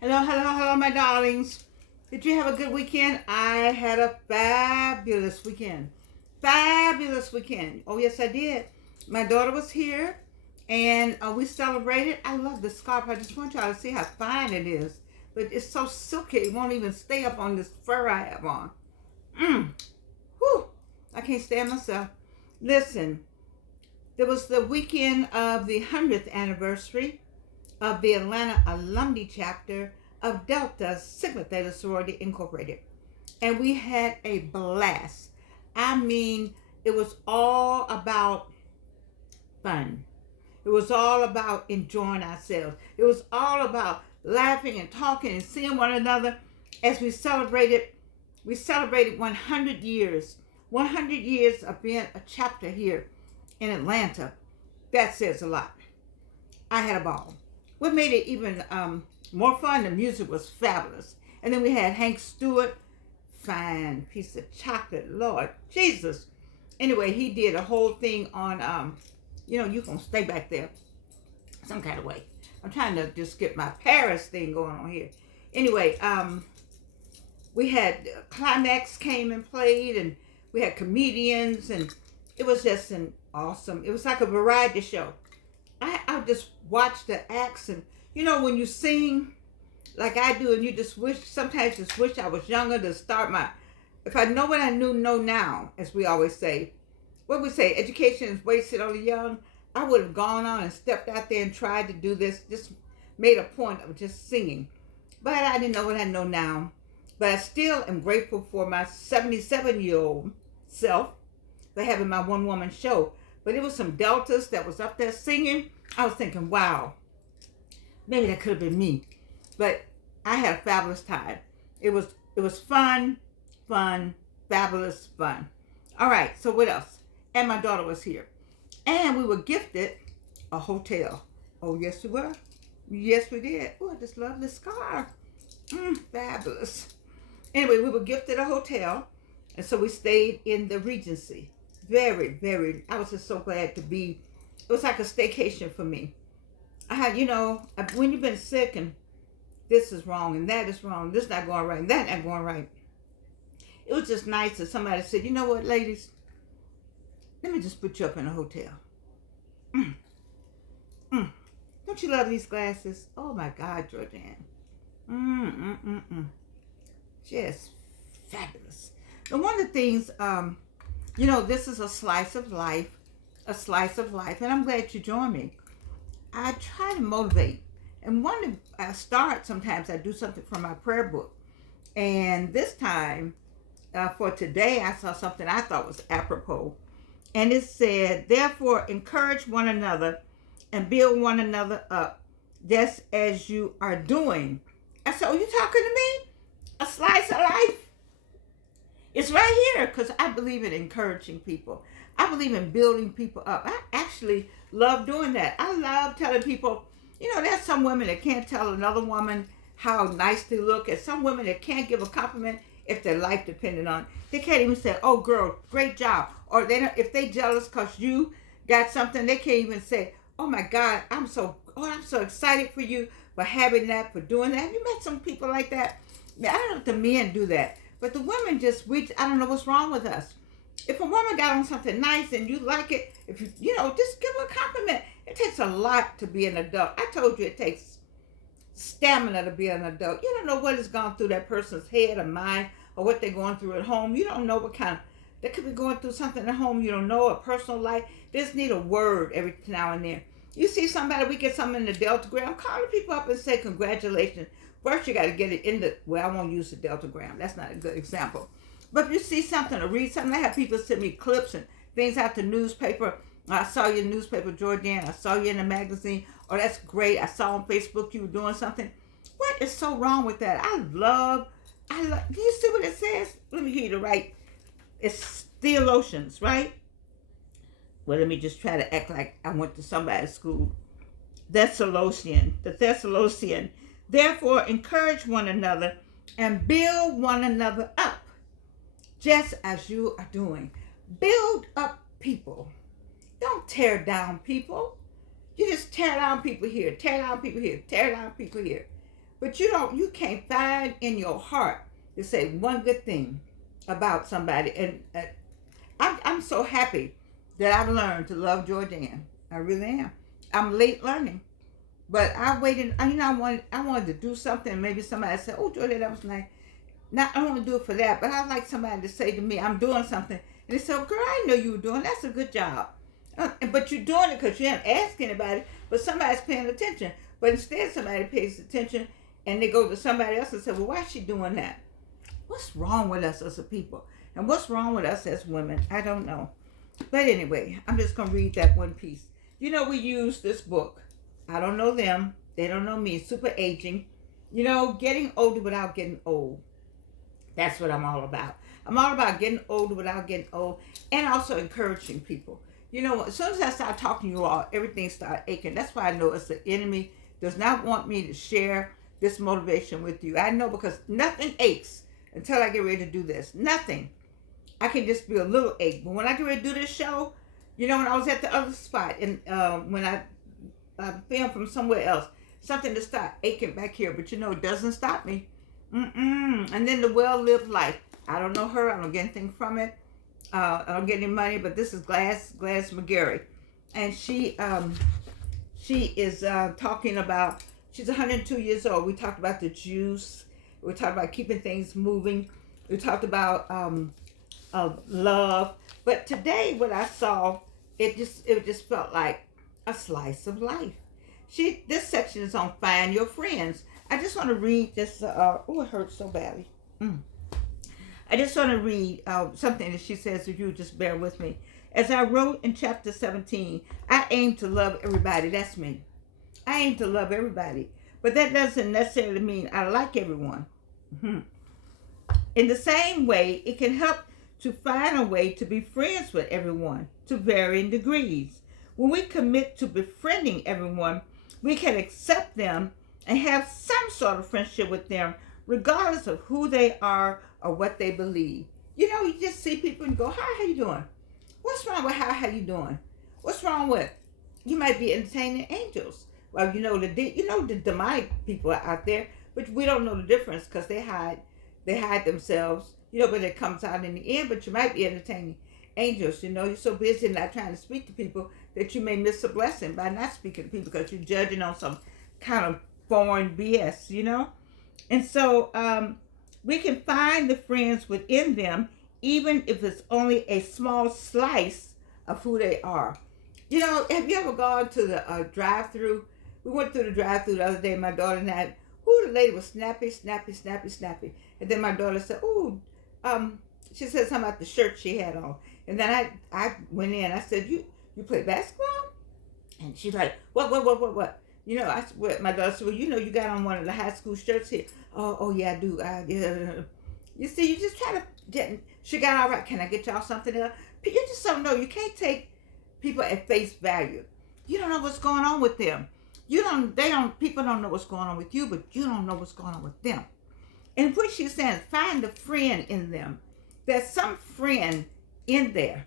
Hello, hello, hello, my darlings. Did you have a good weekend? I had a fabulous weekend. Fabulous weekend. Oh, yes, I did. My daughter was here and we celebrated. I love the scarf. I just want y'all to see how fine it is. But it's so silky, it won't even stay up on this fur I have on. Mmm. Whew. I can't stand myself. Listen, there was the weekend of the 100th anniversary of the Atlanta Alumni Chapter of Delta Sigma Theta Sorority Incorporated. And we had a blast. I mean, it was all about fun. It was all about enjoying ourselves. It was all about laughing and talking and seeing one another as we celebrated 100 years. 100 years of being a chapter here in Atlanta. That says a lot. I had a ball. What made it even more fun, the music was fabulous. And then we had Hank Stewart, fine piece of chocolate, Lord Jesus. Anyway, he did a whole thing on, you can stay back there some kind of way. I'm trying to just get my Paris thing going on here. Anyway, we had Climax came and played, and we had comedians, and it was just it was like a variety show. I just watch the acts, and when you sing like I do, and you sometimes wish I was younger to start if I know what I know now, as we always say, what we say, education is wasted on the young. I would have gone on and stepped out there and tried to do this, just made a point of just singing. But I didn't know what I know now. But I still am grateful for my 77-year-old self for having my one-woman show. But it was some deltas that was up there singing. I was thinking, wow, maybe that could have been me. But I had a fabulous time. It was fun, fabulous fun. All right, so what else? And my daughter was here. And we were gifted a hotel. Oh, yes, we were. Yes, we did. Oh, I just love this scarf. Fabulous. Anyway, we were gifted a hotel. And so we stayed in the Regency. Very, very, I was just so glad to be. It was like a staycation for me. I had, when you've been sick and this is wrong and that is wrong, this not going right and that not going right. It was just nice that somebody said, you know what, ladies, let me just put you up in a hotel. Mm, mm. Don't you love these glasses? Oh my God, Georgianne. Just fabulous. And one of the things, this is a slice of life, and I'm glad you joined me. I try to motivate, and I start sometimes. I do something from my prayer book, and this time, for today, I saw something I thought was apropos, and it said, "Therefore, encourage one another and build one another up, just as you are doing." I said, "Oh, you talking to me? A slice of life?" It's right here because I believe in encouraging people. I believe in building people up. I actually love doing that. I love telling people, there's some women that can't tell another woman how nice they look, and some women that can't give a compliment if their life depended on it. They can't even say, "Oh, girl, great job." Or if they jealous because you got something, they can't even say, "Oh my God, I'm so excited for you for having that, for doing that." Have you met some people like that? I don't know if the men do that. But the women I don't know what's wrong with us. If a woman got on something nice and you like it, if just give her a compliment. It takes a lot to be an adult. I told you it takes stamina to be an adult. You don't know what has gone through that person's head or mind or what they're going through at home. You don't know they could be going through something at home you don't know, a personal life. They just need a word every now and then. You see somebody, we get something in the Deltagram, calling people up and say congratulations. First, you got to get it I won't use the Deltagram. That's not a good example. But if you see something or read something, I have people send me clips and things out the newspaper. I saw you in the newspaper, Jordan. I saw you in the magazine. Oh, that's great. I saw on Facebook you were doing something. What is so wrong with that? I love, do you see what it says? Let me hear you right. It's theologians, right? Well, let me just try to act like I went to somebody's school. The Thessalonian. Therefore, encourage one another and build one another up, just as you are doing. Build up people. Don't tear down people. You just tear down people here, tear down people here, tear down people here. But you can't find in your heart to say one good thing about somebody. And I'm so happy that I've learned to love Georgianne. I really am. I'm late learning, but I waited. I wanted to do something. And maybe somebody said, "Oh, Georgianne, that was nice." Not I don't want to do it for that, but I like somebody to say to me, "I'm doing something," and they say, "Oh, girl, I know you were doing. That's a good job." But you're doing it because you didn't ask anybody, but somebody's paying attention. But instead, somebody pays attention, and they go to somebody else and say, "Well, why is she doing that?" What's wrong with us as a people? And what's wrong with us as women? I don't know. But anyway, I'm just going to read that one piece. We use this book. I don't know them. They don't know me. Super aging. Getting older without getting old. That's what I'm all about. I'm all about getting older without getting old and also encouraging people. As soon as I start talking to you all, everything starts aching. That's why I know it's the enemy does not want me to share this motivation with you. I know because nothing aches until I get ready to do this. Nothing. I can just be a little ache. But when I get ready to do this show, when I was at the other spot and when I filmed from somewhere else, something to start aching back here. But it doesn't stop me. And then the well-lived life. I don't know her. I don't get anything from it. I don't get any money. But this is Gladys McGarry, and she is talking about. She's 102 years old. We talked about the juice. We talked about keeping things moving. We talked about love. But today, what I saw, it just felt like a slice of life. This section is on find your friends. I just want to read this. It hurts so badly. I just want to read something that she says, if you would just bear with me. As I wrote in chapter 17, I aim to love everybody. That's me. I aim to love everybody. But that doesn't necessarily mean I like everyone. In the same way, it can help to find a way to be friends with everyone to varying degrees. When we commit to befriending everyone, we can accept them and have some sort of friendship with them, regardless of who they are or what they believe. You just see people and go, "Hi, how you doing? What's wrong with how you doing? What's wrong with?" You might be entertaining angels. Well, the demonic people are out there, but we don't know the difference because they hide themselves. But it comes out in the end. But you might be entertaining angels. You're so busy not trying to speak to people that you may miss a blessing by not speaking to people because you're judging on some kind of foreign BS. And so we can find the friends within them, even if it's only a small slice of who they are. Have you ever gone to the drive-through? We went through the drive-through the other day, my daughter and I. The lady was snappy. And then my daughter said, she said something about the shirt she had on. And then I went in. I said, you play basketball? And she's like, what? My daughter said, well, you got on one of the high school shirts here. Oh yeah, I do. Yeah. You see, you just try to get, she got all right. Can I get y'all something else? You just don't know. You can't take people at face value. You don't know what's going on with them. People don't know what's going on with you, but you don't know what's going on with them. And what she's saying, find a friend in them. There's some friend in there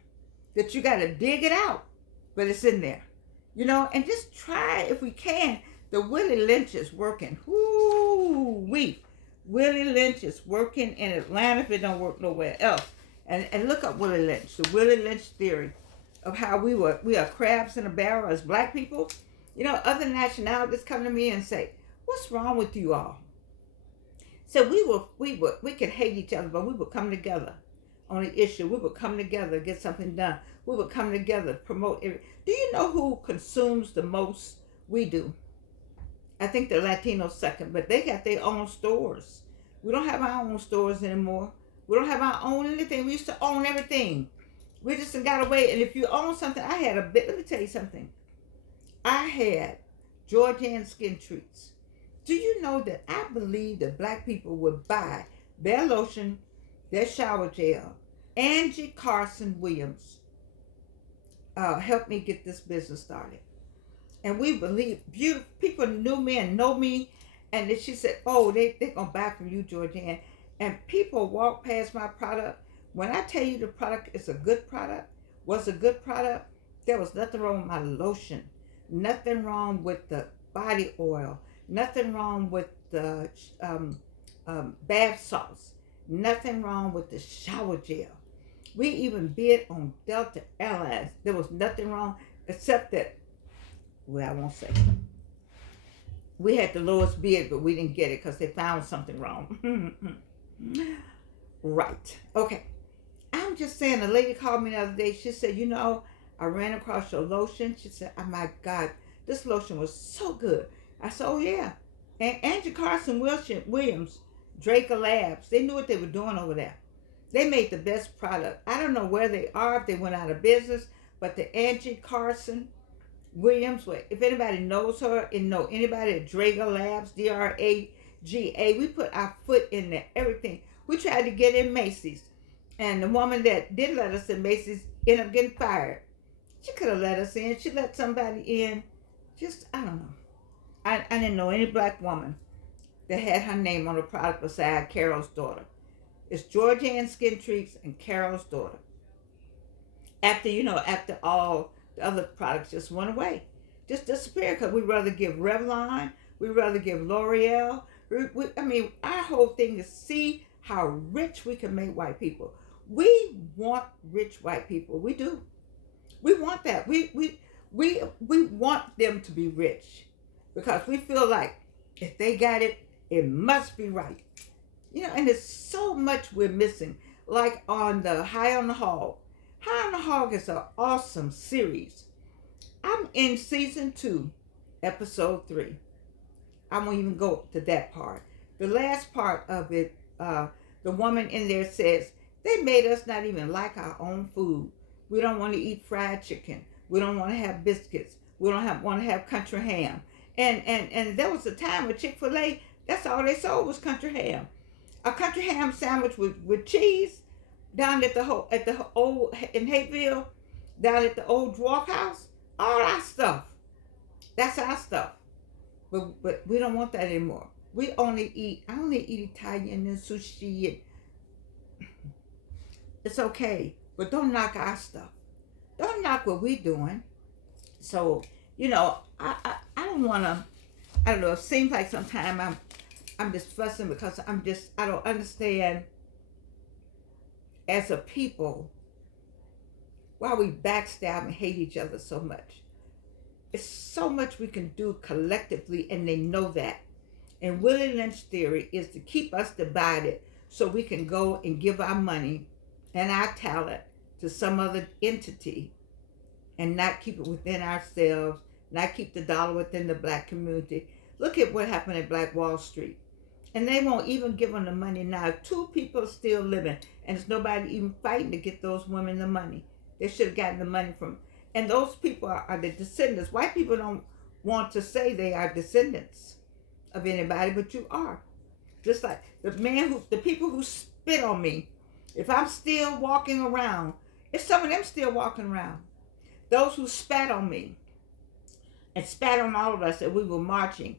that you got to dig it out, but it's in there. And just try, if we can. The Willie Lynch is working. Willie Lynch is working in Atlanta if it don't work nowhere else. And look up Willie Lynch, the Willie Lynch theory of how we are crabs in a barrel as black people. Other nationalities come to me and say, "What's wrong with you all?" So we could hate each other, but we would come together on an issue. We would come together, get something done. We would come together, promote it. Do you know who consumes the most? We do. I think the Latinos second, but they got their own stores. We don't have our own stores anymore. We don't have our own anything. We used to own everything. We just got away. And if you own something, let me tell you something. I had Georgianne skin treats. Do you know that I believe that black people would buy their lotion, their shower gel? Angie Carson Williams helped me get this business started. And we believe, beautiful people knew me and know me. And then she said, "Oh, they're going to buy from you, Georgianne." And people walk past my product. When I tell you the product is a good product, there was nothing wrong with my lotion. Nothing wrong with the body oil. Nothing wrong with the bath salts. Nothing wrong with the shower gel. We even bid on Delta Airlines. There was nothing wrong except that, well, I won't say. We had the lowest bid, but we didn't get it because they found something wrong. Right. Okay. I'm just saying, a lady called me the other day. She said, I ran across your lotion. She said, oh my God, this lotion was so good. I said, oh yeah. And Angie Carson Williams, Draco Labs, they knew what they were doing over there. They made the best product. I don't know where they are, if they went out of business, but the Angie Carson Williams, if anybody knows her and know anybody at Draco Labs, Draga, we put our foot in there, everything. We tried to get in Macy's. And the woman that did let us in Macy's ended up getting fired. She could have let us in. She let somebody in. Just, I don't know. I didn't know any black woman that had her name on the product beside Carol's daughter. It's Georgian Skin Treats and Carol's daughter. After all the other products just went away. Just disappeared because we'd rather give Revlon. We'd rather give L'Oreal. Our whole thing is see how rich we can make white people. We want rich white people. We do. We want that. We want them to be rich because we feel like if they got it, it must be right. And there's so much we're missing. Like on the High on the Hog. High on the Hog is an awesome series. I'm in season 2, episode 3. I won't even go to that part. The last part of it, the woman in there says, they made us not even like our own food. We don't want to eat fried chicken. We don't want to have biscuits. We don't want to have country ham. And there was a time with Chick-fil-A, that's all they sold was country ham. A country ham sandwich with cheese down at the old in Hayville, down at the old Dwarf House. All our stuff. That's our stuff. But we don't want that anymore. I only eat Italian and sushi. And it's okay, but don't knock our stuff. Don't knock what we're doing. So, I don't want to, I don't know, it seems like sometimes I'm just fussing because I don't understand as a people why we backstab and hate each other so much. It's so much we can do collectively, and they know that. And Willie Lynch theory is to keep us divided so we can go and give our money and our talent to some other entity and not keep it within ourselves, not keep the dollar within the black community. Look at what happened at Black Wall Street. And they won't even give them the money now. 2 people are still living, and there's nobody even fighting to get those women the money. They should have gotten the money from. And those people are the descendants. White people don't want to say they are descendants of anybody, but you are. Just like the people who spit on me, if I'm still walking around, if some of them still walking around, those who spat on me and spat on all of us, and we were marching.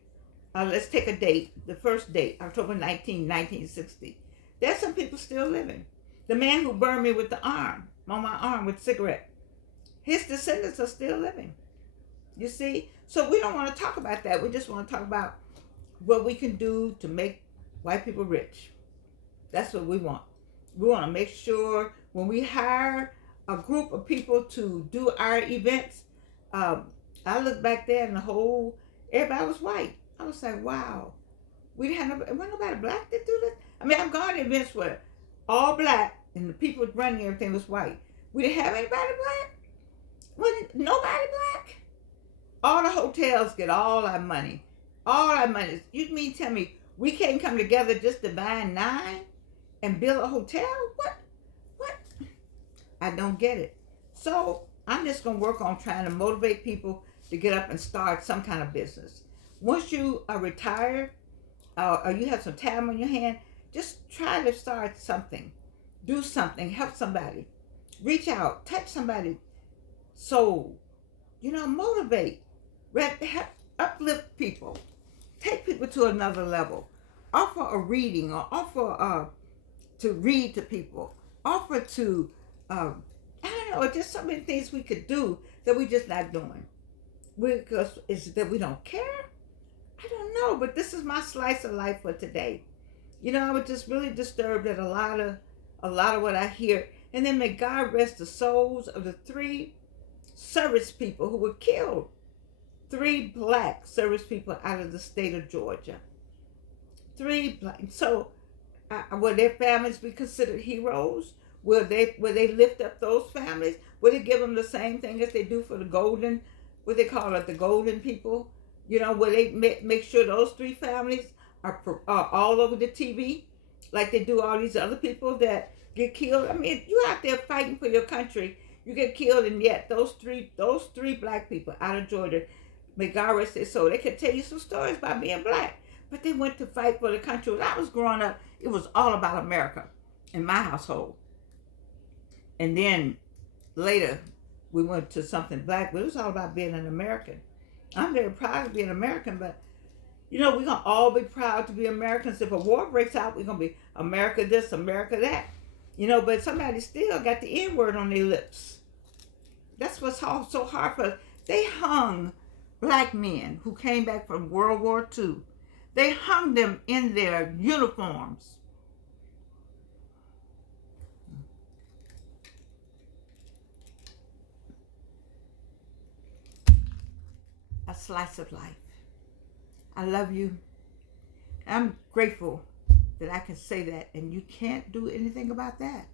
Let's take a date, the first date, October 19, 1960. There's some people still living. The man who burned me with the arm, on my arm with a cigarette, his descendants are still living. You see? So we don't want to talk about that. We just want to talk about what we can do to make white people rich. That's what we want. We want to make sure when we hire a group of people to do our events, I look back there and everybody was white. I was like, wow. Wasn't nobody black that do this? I've gone to events where all black and the people running everything was white. We didn't have anybody black. Wasn't nobody black. All the hotels get all our money. All our money. You mean tell me we can't come together just to buy 9 and build a hotel? What? I don't get it. So I'm just going to work on trying to motivate people to get up and start some kind of business. Once you are retired or you have some time on your hand, just try to start something. Do something. Help somebody. Reach out. Touch somebody's soul. Motivate. Uplift people. Take people to another level. Offer a reading or offer to read to people. Offer to, I don't know, just so many things we could do that we're just not doing. Because it's that we don't care. I don't know, but this is my slice of life for today. I was just really disturbed at a lot of what I hear. And then may God rest the souls of the three service people who were killed. Three black service people out of the state of Georgia. Three black. So, will their families be considered heroes? Will they lift up those families? Will they give them the same thing as they do for the golden, what they call it, the golden people? Will they make sure those three families are all over the TV like they do all these other people that get killed? I mean, you out there fighting for your country, you get killed, and yet those three black people out of Georgia, may God rest their soul, they could tell you some stories about being black, but they went to fight for the country. When I was growing up, it was all about America in my household. And then later, we went to something black, but it was all about being an American. I'm very proud to be an American, but we're going to all be proud to be Americans. If a war breaks out, we're going to be America this, America that. But somebody still got the N word on their lips. That's what's so hard for us. They hung black men who came back from World War II. They hung them in their uniforms. A slice of life. I love you. I'm grateful that I can say that, and you can't do anything about that.